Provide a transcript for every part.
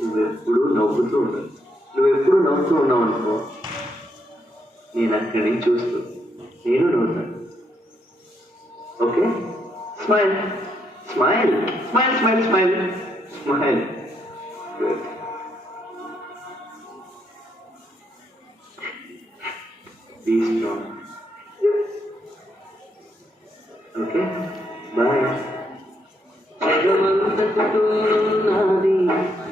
నువ్వెప్పుడు నవ్వుతూ ఉండవు. నువ్వెప్పుడు నవ్వుతూ ఉన్నావు అనుకో, నేను అక్కడి నుంచి చూస్తూ నేను నవ్వుతాను. Okay, smile smile smile smile smile smile. Good. Be strong. Okay, bye. జగమంత కుటుంబం నాది,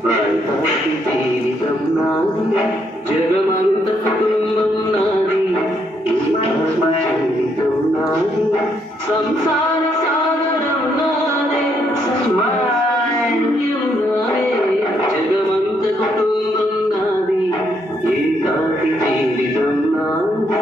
బాల్పాటి జీవితం నాది. జగమంత కుటుంబం నాది, జీవితం నాది. సంసార సాగరం నాదే, స్మైల్యం నాదే. జగమంత కుటుంబం నాది, ఏకాకి జీవితం నాది.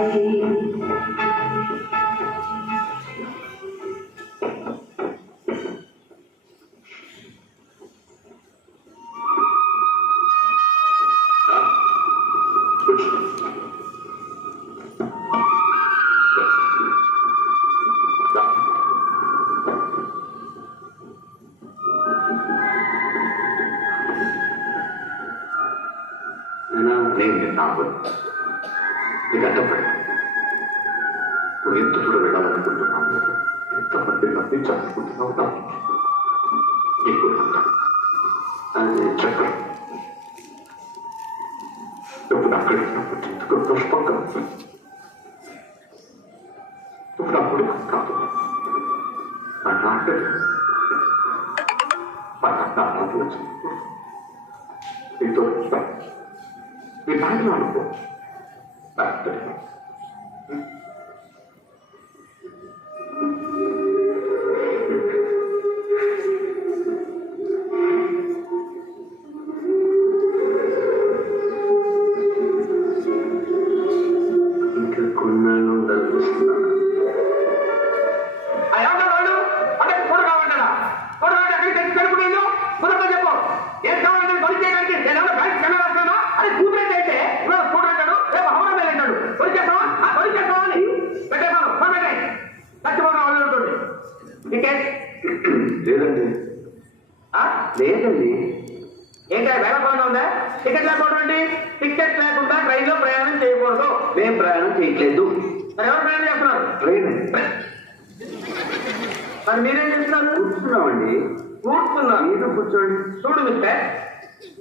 నువ్వు ఎంత కూడా వెళ్ళాలనుకుంటున్నావు, ఎంతమంది నవ్వించాలనుకుంటున్నావు, ఇప్పుడు అది చెప్పండి. నువ్వు అక్కడికి ఎందుకు పుష్పంగా నువ్వు నా కొడుకు కాదు, నా నాన్నది. మా నాన్న నీతో నీ నాయన అనుకో. ఇంకా కొన్నాళ్ళు ఉండాలనిపిస్తున్నాను. లేదండి, లేదండి. ఏంటో వెళ్ళకుండా ఉందా? టికెట్ లేకుండా టికెట్ లేకుండా ట్రైన్లో ప్రయాణం చేయకూడదు. మేము ప్రయాణం చేయట్లేదు. మరి ఎవరు ప్రయాణం చేస్తున్నారు? ట్రైన్. మరి మీరేం చేస్తున్నారు? కూర్చున్నామండి. కూర్చున్నారు. మీరు కూర్చోండి. చూడు మిస్టర్,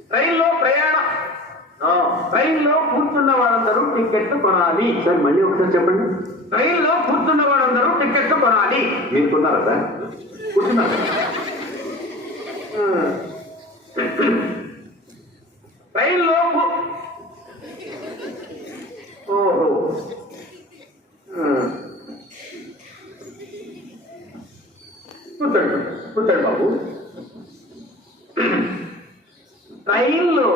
ట్రైన్లో కూర్చున్న వాళ్ళందరూ టికెట్ కొనాలి. సార్ మళ్ళీ ఒకసారి చెప్పండి. ట్రైన్లో కూర్చున్న వాళ్ళందరూ టికెట్ కొనాలి. మీరు కొన్నారా సార్? కూర్చున్నారు. ట్రైన్లో ఓహో కూర్చోండి కూర్చోండి బాబు. ట్రైన్లో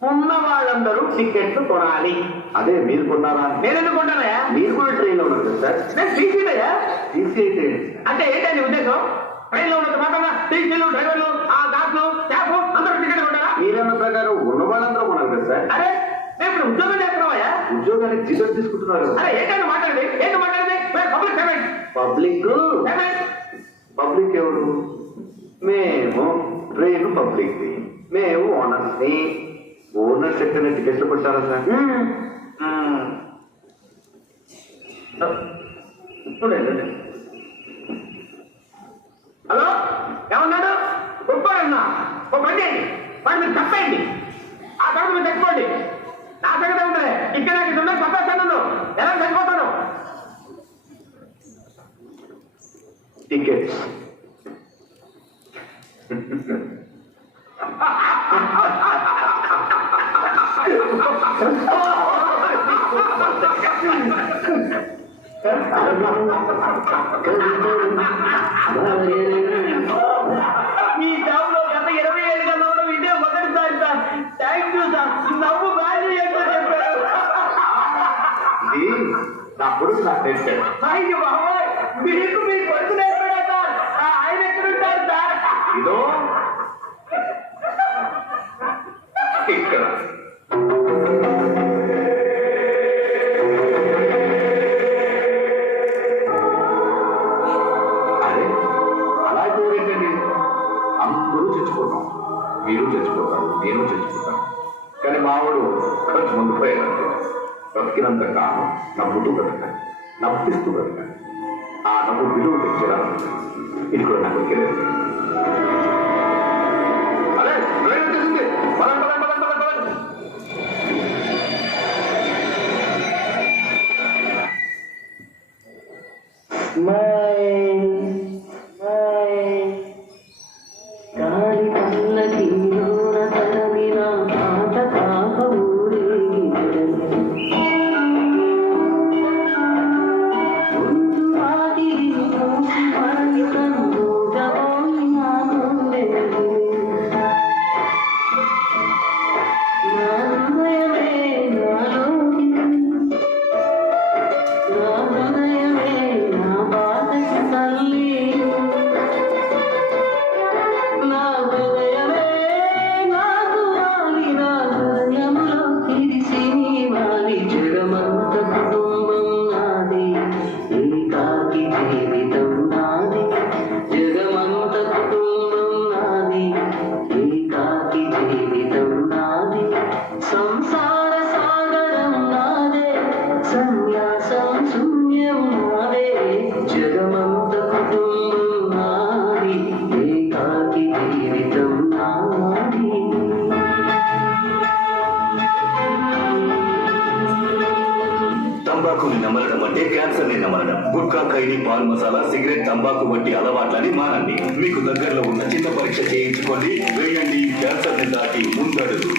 ఉన్న వాళ్ళందరూ టికెట్లు కొనాలి. అదే మీరు కొన్నారా? నేను ఎందుకు కొంటానయ్యా? మీరు కూడా ట్రైన్లో ఉన్నారు కదా సార్? నేను టీసీలయ్యా. టీసీ అయితే అంటే ఏంటండి ఉద్దేశం? ట్రైన్లో ఉన్నంత మాత్రాన టీసీలు, డ్రైవర్లు, ఆ దాట్లు, స్టాఫ్ అందరూ టికెట్ కొంటారా? మీరన్న ప్రకారం ఉన్న వాళ్ళందరూ కొనాలి కదా సార్? అరే మేము ఇప్పుడు ఉద్యోగం చేస్తున్నామయ్యా. ఉద్యోగానికి జీతం తీసుకుంటున్నారు. అరే ఏంటంటే మాట్లాడేది? ఏంటి మాట్లాడేది? Public payment. పబ్లిక్ ఎవరు? మేము. ట్రైన్ పబ్లిక్, మేము ఓనర్స్ని. ఓనర్స్ ఎక్కడ టికెట్లు కొట్టారా సార్? చూడండి. హలో, ఏమన్నాడు? ఒప్పారన్నా ఒక పని చేయండి, వాడు మీరు తప్పేయండి, ఆ తర్వాత మీరు తగ్గిపోండి. నా సంగతి ఉంటుంది. ఇక్కడ నాకు ఇది ఉన్నాయి, తప్పేస్తాను. ఎలా తగ్గిపోతాను? టికెట్స్. మీ జాబ్లో గత 20 ఏళ్ళుగా నవ్వడం ఇదే మొదటిసారి సార్. Thank you sir. నవ్వు వాల్యూ ఏంటో చెప్పారు. ఇది నా కొడుకు నాకు నేర్పాడు. అయ్యో బాబాయ్, మీకు మీ కొడుకు నేర్పాడా సార్? ఆయన ఎక్కడుంటారు సార్? ఇదో ఇక్కడ. బ్రతికినంత కాలం నవ్వుతూ బ్రతకాలి, నవ్విస్తూ బ్రతకాలి. ఆ నవ్వు విలువ తెచ్చేలా ఇది కూడా నాకు తెలియదు. అదే ట్రైన్ వచ్చేసింది. పదండి, పదండి, పదండి, పదండి, పదండి. గాలి పల్లకిలోన తరమిన పాట కాక ఊరేగి ముందు వాటిని మూసి పడగలను మూటపోయి నా గుండె నా హృదయమే నాలోకి నా హృదయమే నా బాధకి తల్లి నా హృదయమే నాకు వాలి నా హృదయంలో తిరిసి వాలి జగమంత కుటుంబం నాది ఏకాకి జీవితం నాది జగమంత కుటుంబం నాది ఏకాకి జీవితం నాది సంసార సాగరం నాదే సన్యాసం శూన్యం నాదే జగమంత కుటుంబం నాది ఏకాకి జీవితం నాది తంబాకుని నమలడం అంటే క్యాన్సర్ ని నమలడం. గుట్కా, ఖైనీ, పాన్ మసాలా, సిగరెట్, తంబాకు వంటి అలవాట్లని మానండి. మీకు దగ్గరలో ఉన్న చిన్న పరీక్ష చేయించుకోండి. వేయండి క్యాన్సర్ ని దాటి ముందడుగు.